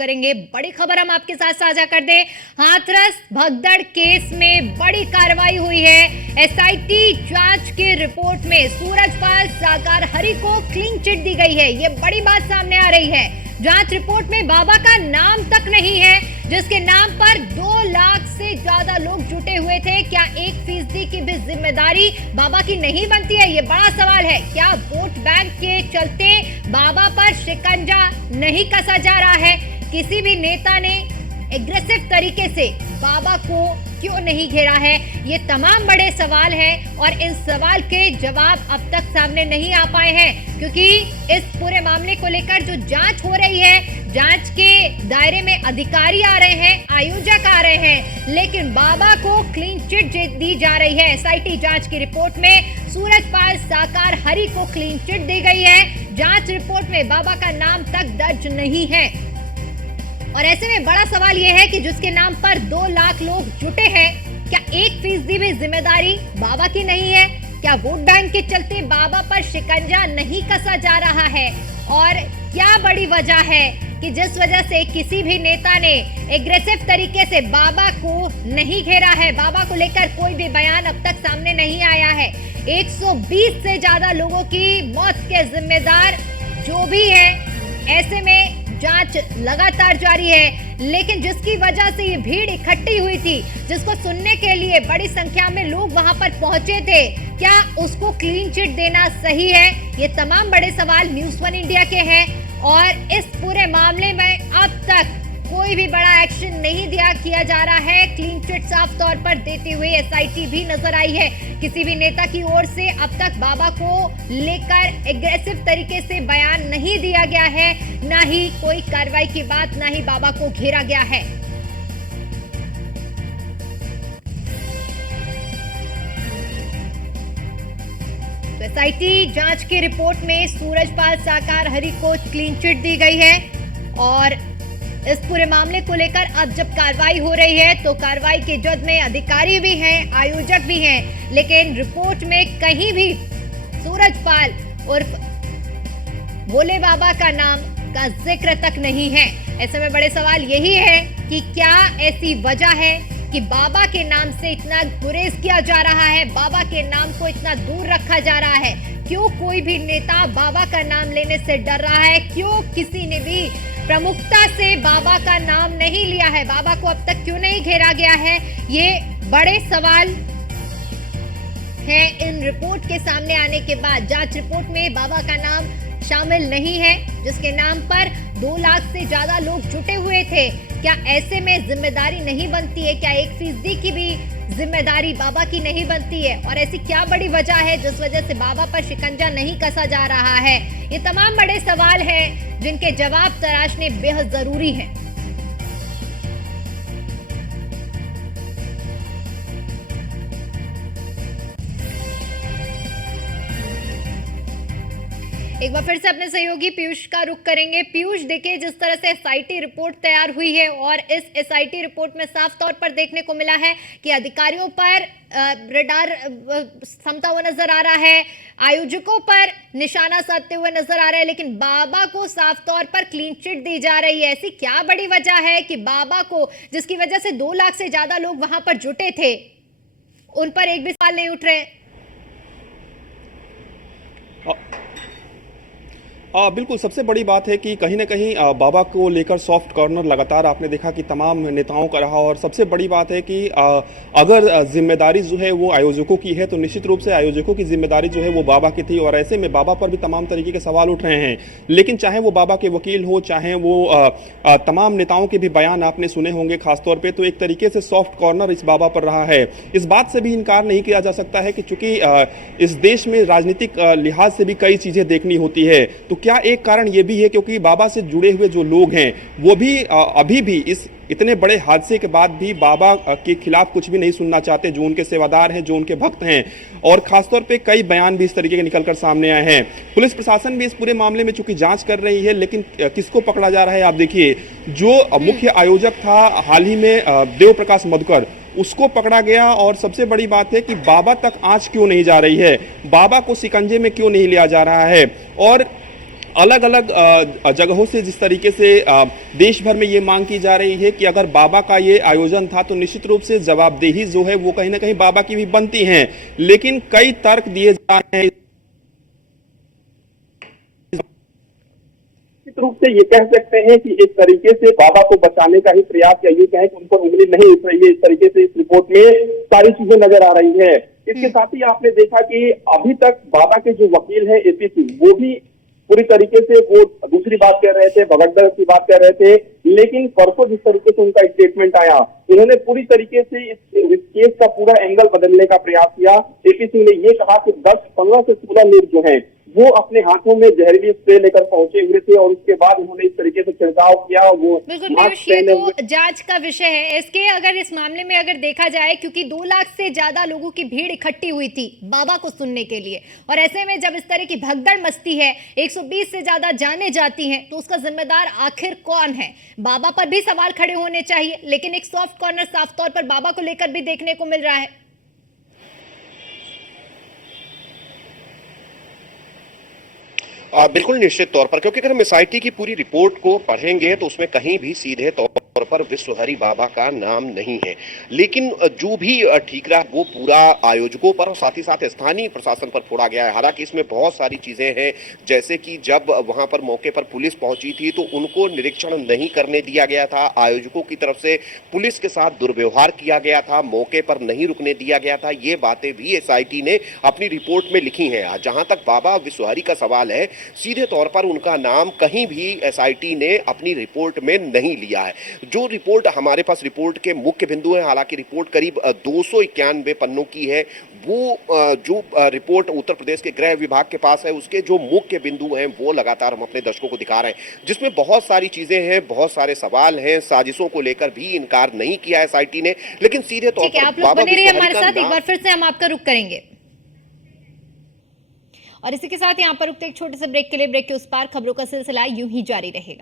करेंगे। बड़ी खबर हम आपके साथ साझा कर दें, हाथरस भगदड़ केस में बड़ी कार्रवाई हुई है। एसआईटी जांच की रिपोर्ट में सूरजपाल साकार हरि को क्लीन चिट दी गई है। ये बड़ी बात सामने आ रही है। जांच रिपोर्ट में बाबा का नाम तक नहीं है, जिसके नाम पर 2 लाख से ज्यादा लोग जुटे हुए थे। क्या 1% की भी जिम्मेदारी बाबा की नहीं बनती है? ये बड़ा सवाल है। क्या वोट बैंक के चलते बाबा पर शिकंजा नहीं कसा जा रहा है? किसी भी नेता ने एग्रेसिव तरीके से बाबा को क्यों नहीं घेरा है? ये तमाम बड़े सवाल हैं और इन सवाल के जवाब अब तक सामने नहीं आ पाए हैं, क्योंकि इस पूरे मामले को लेकर जो जांच हो रही है, जांच के दायरे में अधिकारी आ रहे हैं, आयोजक आ रहे हैं, लेकिन बाबा को क्लीन चिट दी जा रही है। एसआईटी जांच की रिपोर्ट में सूरजपाल साकार हरि को क्लीन चिट दी गई है। जांच रिपोर्ट में बाबा का नाम तक दर्ज नहीं है और ऐसे में बड़ा सवाल यह है कि जिसके नाम पर 2 लाख लोग जुटे हैं, क्या 1% भी जिम्मेदारी बाबा की नहीं है? क्या वोट बैंक के चलते बाबा पर शिकंजा नहीं कसा जा रहा है? और क्या बड़ी वजह है कि जिस वजह से किसी भी नेता ने एग्रेसिव तरीके से बाबा को नहीं घेरा है, बाबा को लेकर कोई भी बयान अब तक सामने नहीं आया है। 120 से ज्यादा लोगों की मौत के जिम्मेदार जो भी है, ऐसे में जांच लगातार जारी है, लेकिन जिसकी वजह से ये भीड़ इकट्ठी हुई थी, जिसको सुनने के लिए बड़ी संख्या में लोग वहां पर पहुंचे थे, क्या उसको क्लीन चिट देना सही है? ये तमाम बड़े सवाल न्यूज़ 1 इंडिया के हैं और इस पूरे मामले में अब तक कोई भी बड़ा एक्शन नहीं किया जा रहा है। क्लीन चिट साफ तौर पर देती हुई एसआईटी भी नजर आई है। किसी भी नेता की ओर से अब तक बाबा को लेकर एग्रेसिव तरीके से बयान नहीं दिया गया है, ना ही कोई कार्रवाई की बात, ना ही बाबा को घेरा गया है। तो एसआईटी जांच की रिपोर्ट में सूरजपाल साकार हरि को क्लीन चिट दी गई है और इस पूरे मामले को लेकर अब जब कार्रवाई हो रही है तो कार्रवाई के जद में अधिकारी भी हैं, आयोजक भी हैं, लेकिन रिपोर्ट में कहीं भी सूरजपाल उर्फ भोले बाबा का नाम का जिक्र तक नहीं है। ऐसे में बड़े सवाल यही है कि क्या ऐसी वजह है कि बाबा के नाम से इतना गुरेज किया जा रहा है, बाबा के नाम को इतना दूर रखा जा रहा है? क्यों कोई भी नेता बाबा का नाम लेने से डर रहा है? क्यों किसी ने भी प्रमुखता से बाबा का नाम नहीं लिया है? बाबा को अब तक क्यों नहीं घेरा गया है? ये बड़े सवाल हैं इन रिपोर्ट के सामने आने के बाद। जांच रिपोर्ट में बाबा का नाम शामिल नहीं है, जिसके नाम पर 2 लाख से ज्यादा लोग जुटे हुए थे। क्या ऐसे में जिम्मेदारी नहीं बनती है? क्या 1% की भी जिम्मेदारी बाबा की नहीं बनती है? और ऐसी क्या बड़ी वजह है जिस वजह से बाबा पर शिकंजा नहीं कसा जा रहा है? ये तमाम बड़े सवाल हैं जिनके जवाब तलाशने बेहद जरूरी है। एक बार फिर से अपने सहयोगी पीयूष का रुख करेंगे। पीयूष, देखिए जिस तरह से एसआईटी रिपोर्ट तैयार हुई है और इस एसआईटी रिपोर्ट में साफ तौर पर देखने को मिला है कि अधिकारियों पर रडार थमता हुआ नजर आ रहा है, आयोजकों पर निशाना साधते हुए नजर आ रहा है, लेकिन बाबा को साफ तौर पर क्लीन चिट दी जा रही है। ऐसी क्या बड़ी वजह है कि बाबा को, जिसकी वजह से 2 लाख से ज्यादा लोग वहां पर जुटे थे, उन पर एक भी सवाल नहीं उठ रहे? बिल्कुल, सबसे बड़ी बात है कि कहीं ना कहीं बाबा को लेकर सॉफ्ट कॉर्नर लगातार आपने देखा कि तमाम नेताओं का रहा। और सबसे बड़ी बात है कि अगर जिम्मेदारी जो है वो आयोजकों की है तो निश्चित रूप से आयोजकों की जिम्मेदारी जो है वो बाबा की थी और ऐसे में बाबा पर भी तमाम तरीके के सवाल उठ रहे हैं। लेकिन चाहे वो बाबा के वकील हो, चाहे वो तमाम नेताओं के भी बयान आपने सुने होंगे खासतौर पर, तो एक तरीके से सॉफ्ट कॉर्नर इस बाबा पर रहा है। इस बात से भी इनकार नहीं किया जा सकता है कि चूंकि इस देश में राजनीतिक लिहाज से भी कई चीज़ें देखनी होती है, तो क्या एक कारण यह भी है क्योंकि बाबा से जुड़े हुए जो लोग हैं वो भी अभी भी इस इतने बड़े हादसे के बाद भी बाबा के खिलाफ कुछ भी नहीं सुनना चाहते, जो उनके सेवादार हैं, जो उनके भक्त हैं। और खासतौर पे कई बयान भी इस तरीके के निकलकर सामने आए हैं। पुलिस प्रशासन भी इस पूरे मामले में चूंकि जांच कर रही है, लेकिन किसको पकड़ा जा रहा है? आप देखिए, जो मुख्य आयोजक था हाल ही में देव प्रकाश मधुकर, उसको पकड़ा गया। और सबसे बड़ी बात है कि बाबा तक आंच क्यों नहीं जा रही है, बाबा को शिकंजे में क्यों नहीं लिया जा रहा है। और अलग अलग जगहों से जिस तरीके से देश भर में ये मांग की जा रही है कि अगर बाबा का ये आयोजन था तो निश्चित रूप से जवाबदेही जो है वो कहीं ना कहीं बाबा की भी बनती है, लेकिन कई तर्क दिए जा रहे हैं। निश्चित रूप से ये कह सकते हैं कि इस तरीके से बाबा को बचाने का ही प्रयास, या ये कहें कि उन पर उंगली नहीं उठ रही है, इस तरीके से इस रिपोर्ट में सारी चीजें नजर आ रही है। इसके साथ ही आपने देखा कि अभी तक बाबा के जो वकील है एपी सिंह, वो भी पूरी तरीके से वो दूसरी बात कर रहे थे, भगदड़ की बात कर रहे थे, लेकिन परसों जिस तरीके से उनका स्टेटमेंट आया, उन्होंने पूरी तरीके से इस केस का पूरा एंगल बदलने का प्रयास किया। एपी सिंह ने ये कहा कि 10-15 से 16 लोग जो हैं वो अपने हाथों में जहरीली स्प्रे लेकर पहुंचे हुए थे और उसके बाद उन्होंने इस तरीके से छिड़काव किया। वो बिल्कुल पीयूष, ये तो जांच का विषय है। इसके अगर इस मामले में अगर देखा जाए, क्योंकि 2 लाख से ज्यादा लोगों की भीड़ इकट्ठी हुई थी बाबा को सुनने के लिए, और ऐसे में जब इस तरह की भगदड़ मचती है, 120 से ज्यादा जाने जाती हैं, तो उसका जिम्मेदार आखिर कौन है? बाबा पर भी सवाल खड़े होने चाहिए, लेकिन एक सॉफ्ट कॉर्नर साफ तौर पर बाबा को लेकर भी देखने को मिल रहा है। बिल्कुल निश्चित तौर पर, क्योंकि अगर हम एसआईटी की पूरी रिपोर्ट को पढ़ेंगे तो उसमें कहीं भी सीधे तौर पर विश्व हरि बाबा का नाम नहीं है, लेकिन जो भी ठीकरा वो पूरा आयोजकों पर और साथ ही साथ स्थानीय प्रशासन पर फोड़ा गया है। हालांकि इसमें बहुत सारी चीजें हैं, जैसे कि जब वहां पर मौके पर पुलिस पहुंची थी तो उनको निरीक्षण नहीं करने दिया गया था, आयोजकों की तरफ से पुलिस के साथ दुर्व्यवहार किया गया था, मौके पर नहीं रुकने दिया गया था। ये बातें भी एसआईटी ने अपनी रिपोर्ट में लिखी हैं। जहां तक बाबा विश्व हरि का सवाल है, सीधे तौर पर उनका नाम कहीं भी एसआईटी ने अपनी रिपोर्ट में नहीं लिया है। जो रिपोर्ट हमारे पास रिपोर्ट के मुख्य बिंदु हैं, हालांकि रिपोर्ट करीब 291 पन्नों की है, वो जो रिपोर्ट उत्तर प्रदेश के गृह विभाग के पास है, उसके जो मुख्य बिंदु हैं वो लगातार हम अपने दर्शकों को दिखा रहे हैं, जिसमें बहुत सारी चीजें हैं, बहुत सारे सवाल हैं, साजिशों को लेकर भी इनकार नहीं किया एसआईटी ने, लेकिन सीधे तौर पर आप लोग बने रहिए हमारे साथ, एक बार फिर से हम आपका रुख करेंगे। और इसी के साथ यहाँ पर रुकते एक छोटे से ब्रेक के लिए, ब्रेक के उस पार खबरों का सिलसिला यूं ही जारी रहेगा।